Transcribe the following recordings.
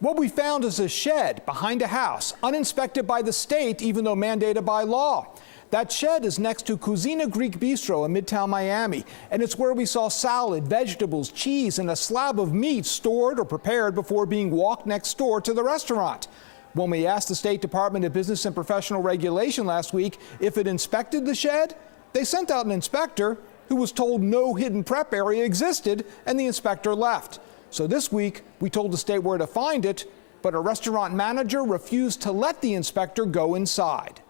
What we found is a shed behind a house, uninspected by the state, even though mandated by law. That shed is next to Cucina Greek Bistro in Midtown Miami, and it's where we saw salad, vegetables, cheese, and a slab of meat stored or prepared before being walked next door to the restaurant. When we asked the State Department of Business and Professional Regulation last week if it inspected the shed, they sent out an inspector who was told no hidden prep area existed, and the inspector left. So this week, we told the state where to find it, but a restaurant manager refused to let the inspector go inside.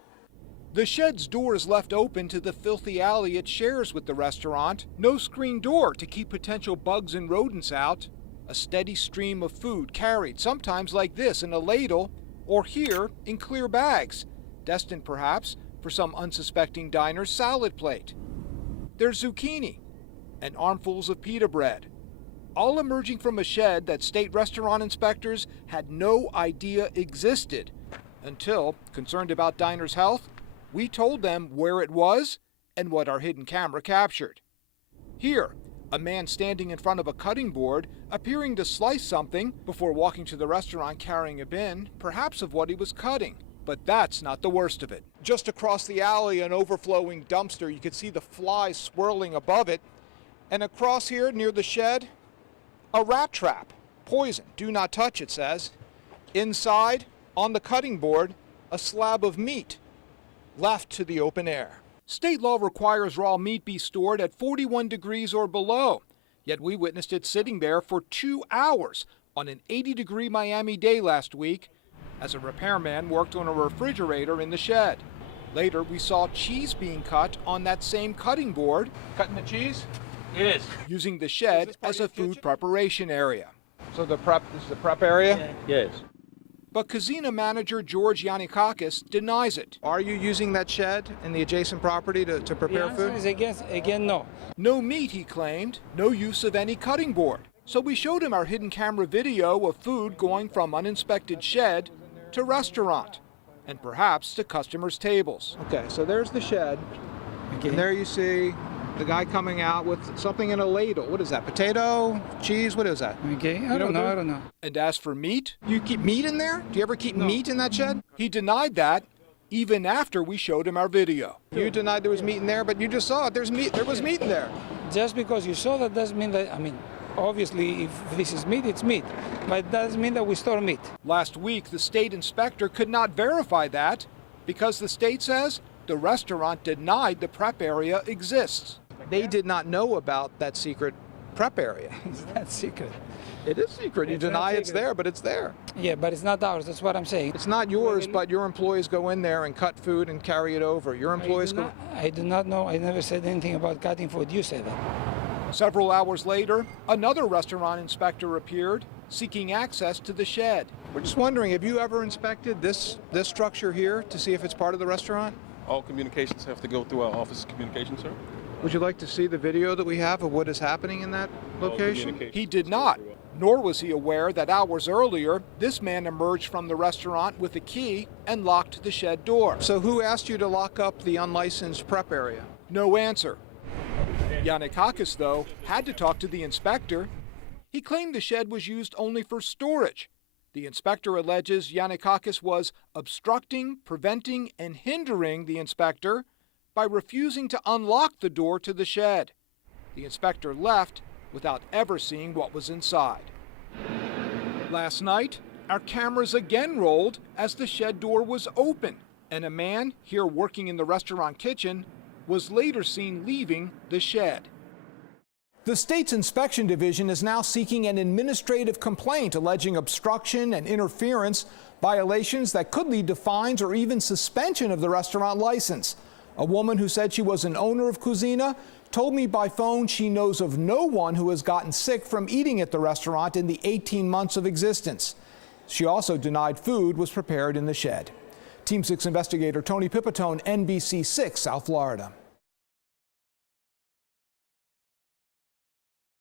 The shed's door is left open to the filthy alley it shares with the restaurant. No screen door to keep potential bugs and rodents out. A steady stream of food carried, sometimes like this in a ladle, or here in clear bags, destined perhaps for some unsuspecting diner's salad plate. There's zucchini and armfuls of pita bread, all emerging from a shed that state restaurant inspectors had no idea existed until, concerned about diners' health, we told them where it was and what our hidden camera captured. Here, a man standing in front of a cutting board, appearing to slice something before walking to the restaurant carrying a bin, perhaps of what he was cutting. But that's not the worst of it. Just across the alley, an overflowing dumpster. You could see the flies swirling above it. And across here near the shed, a rat trap. Poison, do not touch, it says. Inside, on the cutting board, a slab of meat left to the open air. State law requires raw meat be stored at 41 degrees or below, yet we witnessed it sitting there for 2 hours on an 80-degree Miami day last week as a repairman worked on a refrigerator in the shed. Later, we saw cheese being cut on that same cutting board. Cutting the cheese? Yes. Using the shed as a food preparation area. So this is the prep area? Yes. But Cucina manager George Yannikakis denies it. Are you using that shed in the adjacent property to prepare food? The answer is again, no. No meat, he claimed, no use of any cutting board. So we showed him our hidden camera video of food going from uninspected shed to restaurant, and perhaps to customers' tables. Okay, so there's the shed, and there you see the guy coming out with something in a ladle. What is that, potato, cheese, what is that? Okay, I don't know. And as for meat, you keep meat in there? Do you ever keep meat in that shed? He denied that, even after we showed him our video. You denied there was meat in there, but you just saw it, there was meat in there. Just because you saw that doesn't mean that, obviously if this is meat, it's meat, but it doesn't mean that we store meat. Last week, the state inspector could not verify that because the state says the restaurant denied the prep area exists. They did not know about that secret prep area. It's not secret. It is secret. You deny it's there, but it's there. Yeah, but it's not ours. That's what I'm saying. It's not yours, but your employees go in there and cut food and carry it over. Your employees go. I do not know. I never said anything about cutting food. You said that. Several hours later, another restaurant inspector appeared, seeking access to the shed. We're just wondering, have you ever inspected this structure here to see if it's part of the restaurant? All communications have to go through our office of communications, sir. Would you like to see the video that we have of what is happening in that location? He did not, nor was he aware that hours earlier, this man emerged from the restaurant with a key and locked the shed door. So who asked you to lock up the unlicensed prep area? No answer. Yannikakis, though, had to talk to the inspector. He claimed the shed was used only for storage. The inspector alleges Yannikakis was obstructing, preventing, and hindering the inspector by refusing to unlock the door to the shed. The inspector left without ever seeing what was inside. Last night, our cameras again rolled as the shed door was open, and a man here working in the restaurant kitchen was later seen leaving the shed. The state's inspection division is now seeking an administrative complaint alleging obstruction and interference, violations that could lead to fines or even suspension of the restaurant license. A woman who said she was an owner of Cucina told me by phone she knows of no one who has gotten sick from eating at the restaurant in the 18 months of existence. She also denied food was prepared in the shed. Team 6 investigator Tony Pipitone, NBC6, South Florida.